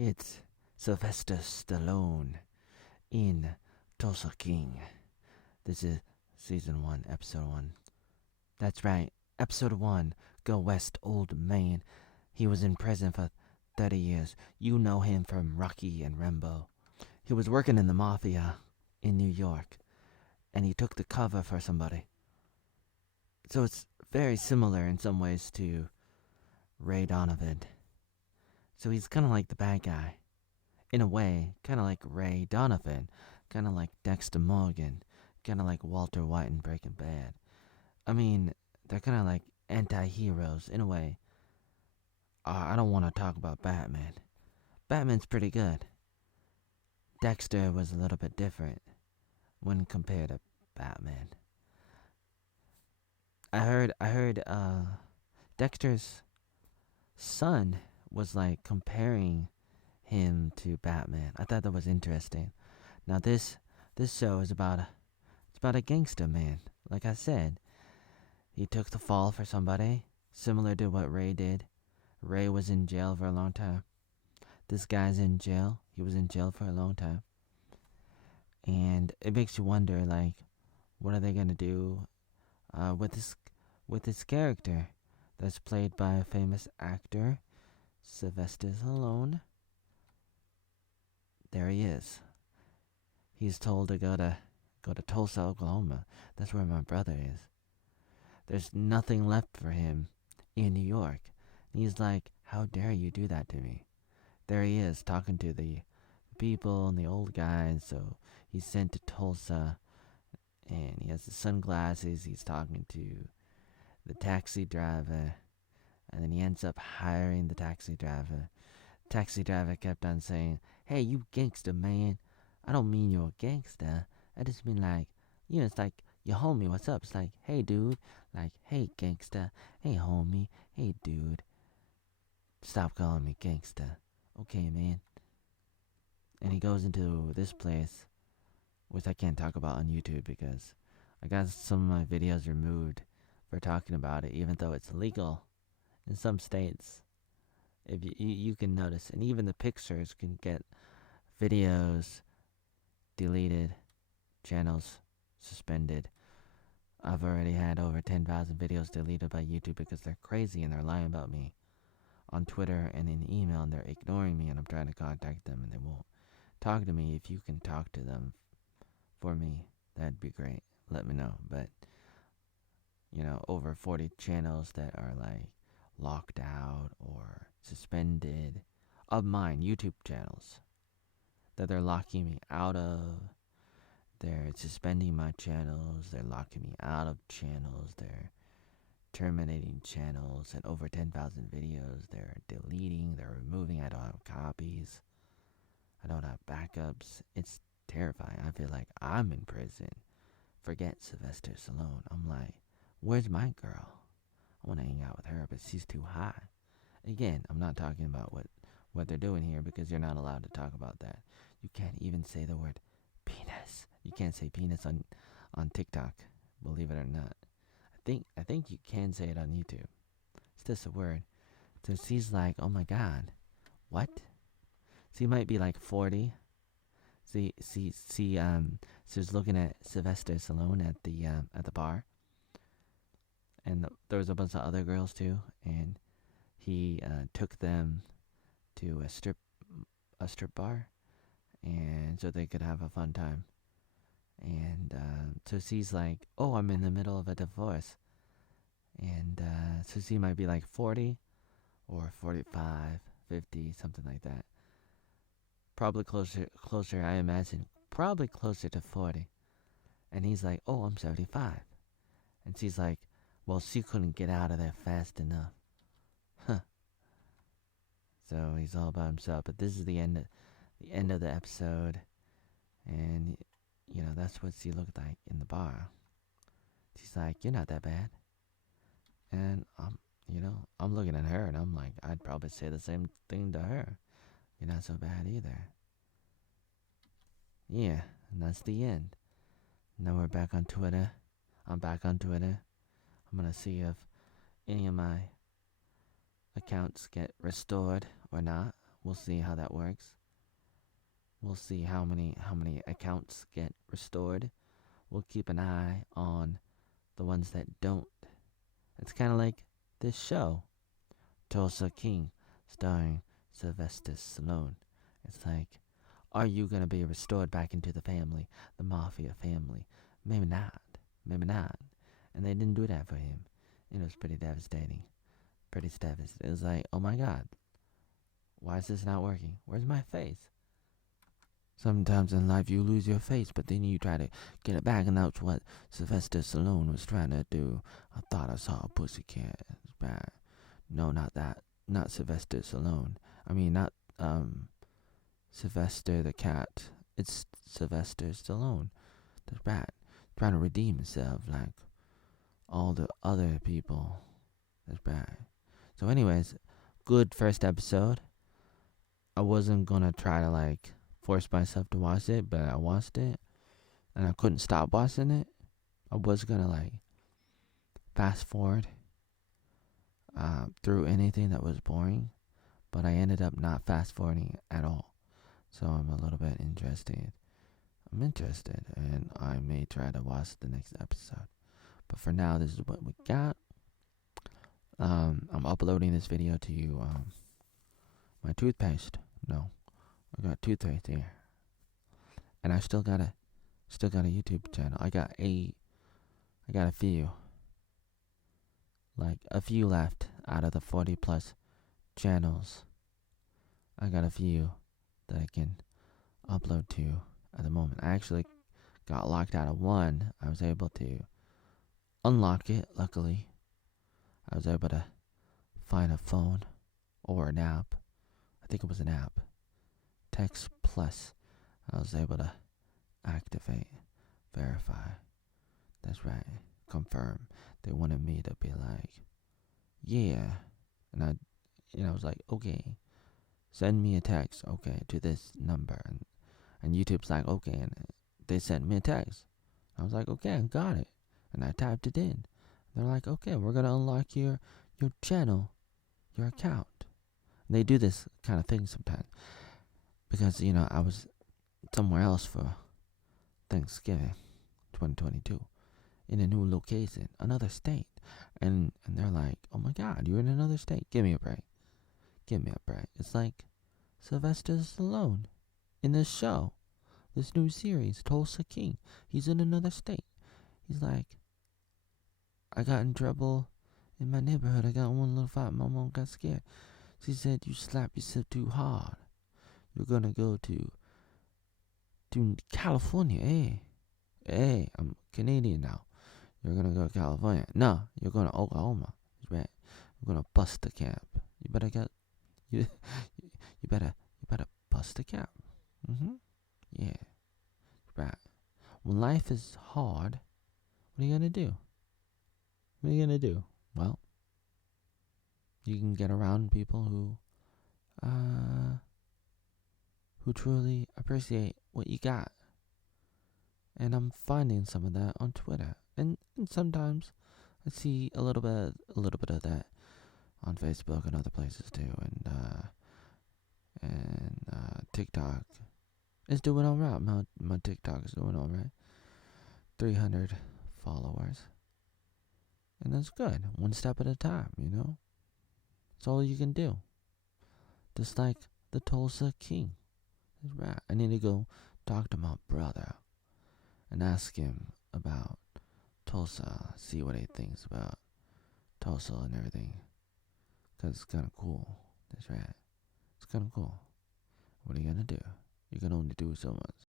It's Sylvester Stallone in Tulsa King. This is Season 1, Episode 1. That's right, Episode 1, Go West, Old Man. He was in prison for 30 years. You know him from Rocky and Rambo. He was working in the mafia in New York, and he took the cover for somebody. So it's very similar in some ways to Ray Donovan. So he's kind of like the bad guy. In a way, kind of like Ray Donovan, kind of like Dexter Morgan, kind of like Walter White in Breaking Bad. I mean, they're kind of like anti-heroes in a way. I don't want to talk about Batman. Batman's pretty good. Dexter was a little bit different when compared to Batman. I heard Dexter's son was like comparing him to Batman. I thought that was interesting. Now this show is about a gangster man. Like I said, he took the fall for somebody, similar to what Ray did. Ray was in jail for a long time. This guy's in jail. He was in jail for a long time. And it makes you wonder, like, what are they gonna do with this character that's played by a famous actor, Sylvester Stallone. There he is. He's told to go to Tulsa, Oklahoma. That's where my brother is. There's nothing left for him in New York. And he's like, how dare you do that to me? There he is, talking to the people and the old guys. So he's sent to Tulsa, and he has the sunglasses. He's talking to the taxi driver, and then he ends up hiring the taxi driver. Taxi driver kept on saying, hey, you gangster, man. I don't mean you're a gangster. I just mean like, it's like, your homie, what's up? It's like, hey, dude. Like, hey, gangster. Hey, homie. Hey, dude. Stop calling me gangster. Okay, man. And he goes into this place, which I can't talk about on YouTube because I got some of my videos removed for talking about it, even though it's illegal in some states. If you can notice, and even the pictures can get videos deleted, channels suspended. I've already had over 10,000 videos deleted by YouTube because they're crazy and they're lying about me on Twitter and in email, and they're ignoring me, and I'm trying to contact them and they won't talk to me. If you can talk to them for me, that'd be great. Let me know. But over 40 channels that are like locked out or suspended of mine, YouTube channels that they're locking me out of. They're suspending my channels. They're locking me out of channels. They're terminating channels, and over 10,000 videos they're deleting. They're removing. I don't have copies. I don't have backups. It's terrifying. I feel like I'm in prison. Forget Sylvester Stallone. I'm like, where's my girl? I want to hang out with her, but she's too high. Again, I'm not talking about what they're doing here because you're not allowed to talk about that. You can't even say the word penis. You can't say penis on TikTok, believe it or not. I think you can say it on YouTube. It's just a word. So she's like, oh my god, what? She might be like 40. She was looking at Sylvester Stallone at the bar, and there was a bunch of other girls too, and he took them to a strip bar, and so they could have a fun time. And so she's like, oh, I'm in the middle of a divorce. And so she might be like 40 or 45, 50, something like that. Probably closer, I imagine, probably closer to 40. And he's like, oh, I'm 75. And she's like, well, she couldn't get out of there fast enough. Huh. So he's all by himself. But this is the end of the episode. And that's what she looked like in the bar. She's like, you're not that bad. And I'm looking at her and I'm like, I'd probably say the same thing to her. You're not so bad either. Yeah, and that's the end. Now we're back on Twitter. I'm back on Twitter. I'm gonna see if any of my accounts get restored or not. We'll see how that works. We'll see how many accounts get restored. We'll keep an eye on the ones that don't. It's kind of like this show, Tulsa King, starring Sylvester Stallone. It's like, are you gonna be restored back into the family, the mafia family? Maybe not. Maybe not. And they didn't do that for him. It was pretty devastating. Pretty devastating. It was like, oh my God, why is this not working? Where's my face? Sometimes in life you lose your face, but then you try to get it back, and that's what Sylvester Stallone was trying to do. I thought I saw a pussycat. It's bad. No, not that. Not Sylvester Stallone. I mean, not Sylvester the cat. It's Sylvester Stallone. That's bad. Trying to redeem himself like all the other people. That's bad. So anyways, good first episode. I wasn't gonna try to like force myself to watch it, but I watched it and I couldn't stop watching it. I was gonna like fast forward through anything that was boring, but I ended up not fast forwarding at all. So I'm a little bit interested. I'm interested, and I may try to watch the next episode. But for now, this is what we got. I'm uploading this video to you. My toothpaste. No, I got toothpaste here, and I still got a YouTube channel. I got a few, like a few left out of the 40 plus channels. I got a few that I can upload to at the moment. I actually got locked out of one. I was able to unlock it, luckily. I was able to find a phone or an app. I think it was an app. Text Plus. I was able to activate, verify. That's right. Confirm. They wanted me to be like, yeah. And I was like, okay. Send me a text, okay, to this number. And YouTube's like, okay. And they sent me a text. I was like, okay, I got it. And I typed it in. They're like, okay, we're going to unlock your channel, your account. And they do this kind of thing sometimes. Because, I was somewhere else for Thanksgiving 2022. In a new location, another state. And they're like, oh my God, you're in another state. Give me a break. Give me a break. It's like Sylvester Stallone in this show, this new series, Tulsa King. He's in another state. He's like, I got in trouble in my neighborhood. I got one little fight. My mom got scared. She said, you slapped yourself too hard. You're going to go to California. Hey, I'm Canadian now. You're going to go to California. No, you're going to Oklahoma. Right. I'm going to bust the cap. You better get... You better bust the cap. Yeah. Right. When life is hard, what are you gonna do? What are you gonna do? Well, you can get around people who truly appreciate what you got. And I'm finding some of that on Twitter. And sometimes I see a little bit of that on Facebook and other places too. And TikTok is doing all right. My TikTok is doing all right. 300 followers. And that's good. One step at a time, That's all you can do. Just like the Tulsa King. That's right. I need to go talk to my brother and ask him about Tulsa. See what he thinks about Tulsa and everything. Because it's kind of cool. That's right. It's kind of cool. What are you going to do? You can only do so much.